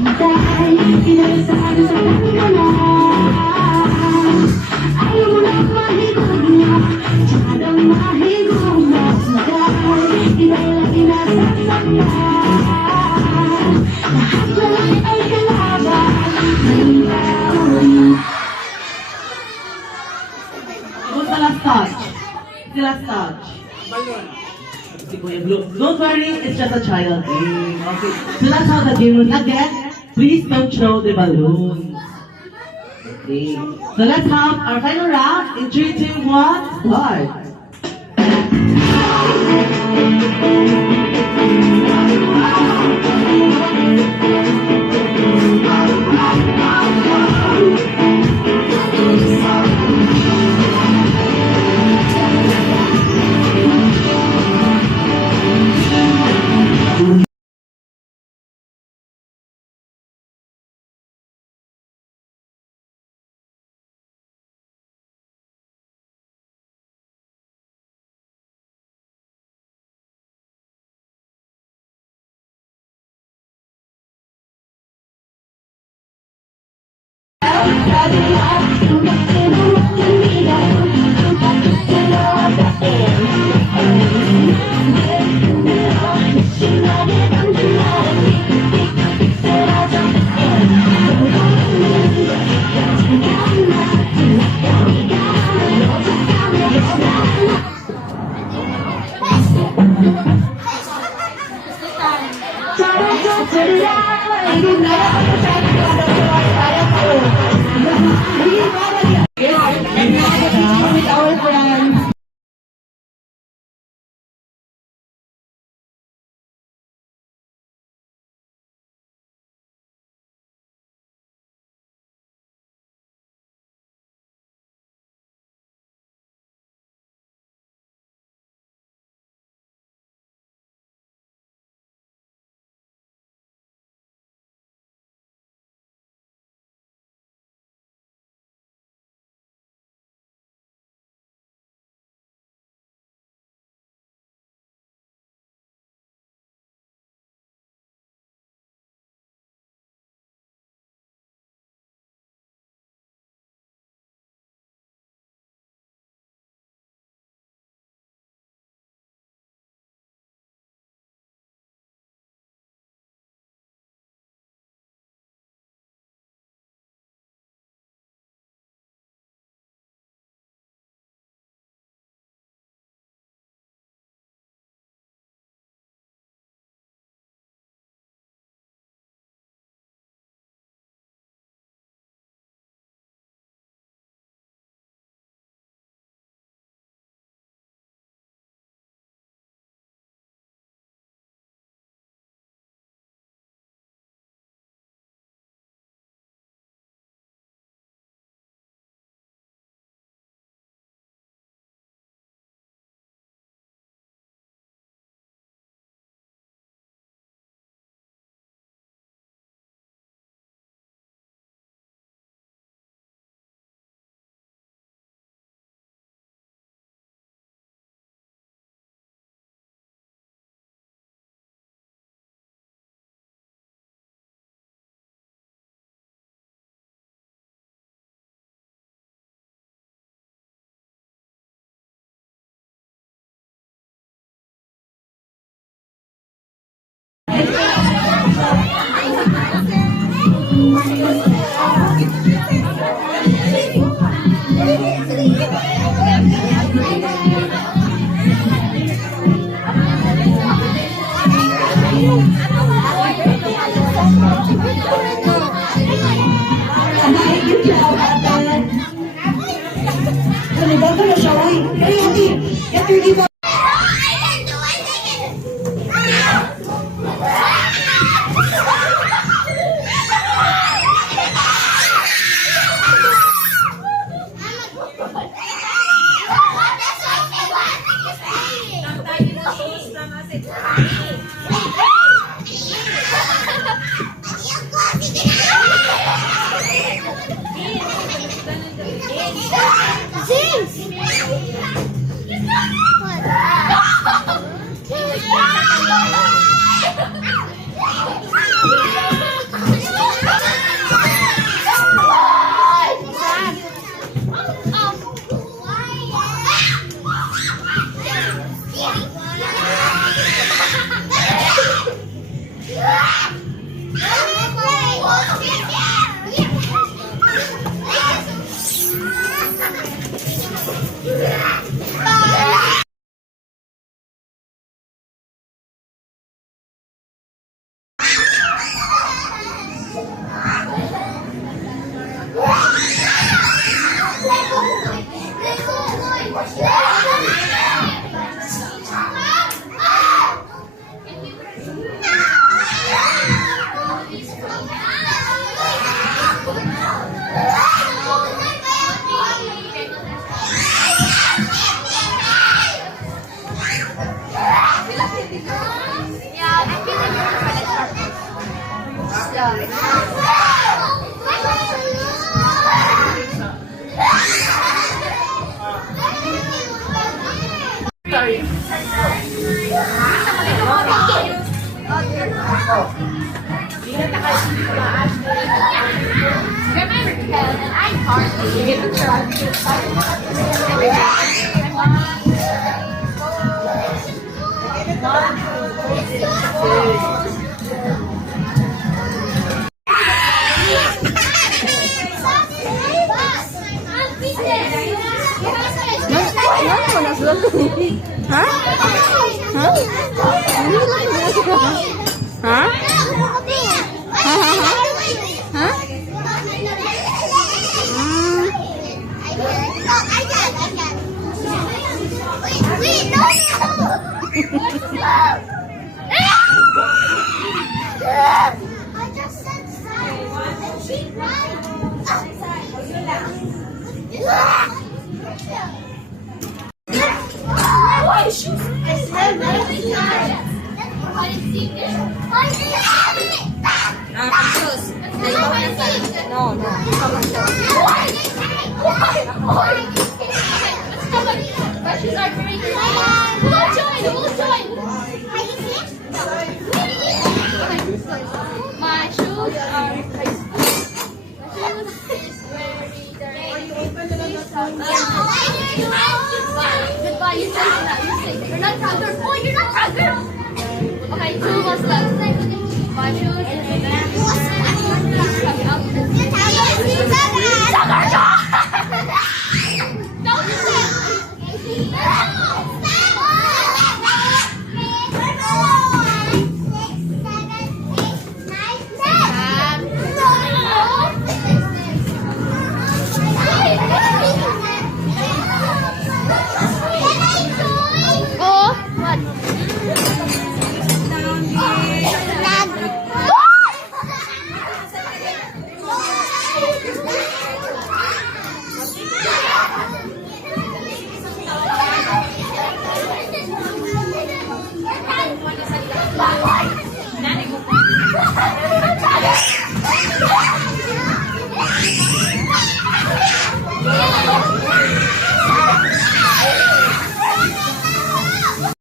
hintay, pinagsasabi sa panggalan. Ayaw mo na mahigog niya, masyadong mahigog na sagay. Ilalagi na sasakyan, lahat na lang ay kalaban. What's the last touch? The last touch. Si Kuya Blue. Don't worry, it's just a child game. Okay. So that's how the game runs. Again, please don't throw the balloon. Okay. So let's have our final round in 3, 2, 1, start. What? Yeah, I feel like you're kind of sharp. Sorry. You're my pen and I'm Carly. You get the Hah? Hah? Hah? Hah? Wait, no! I just said sorry, and she cried. Why is she? I said I didn't see it. Sus. No, no. She's arguing. We'll join. My shoes are Goodbye. You're not proud. Oh, you're not proud, girl.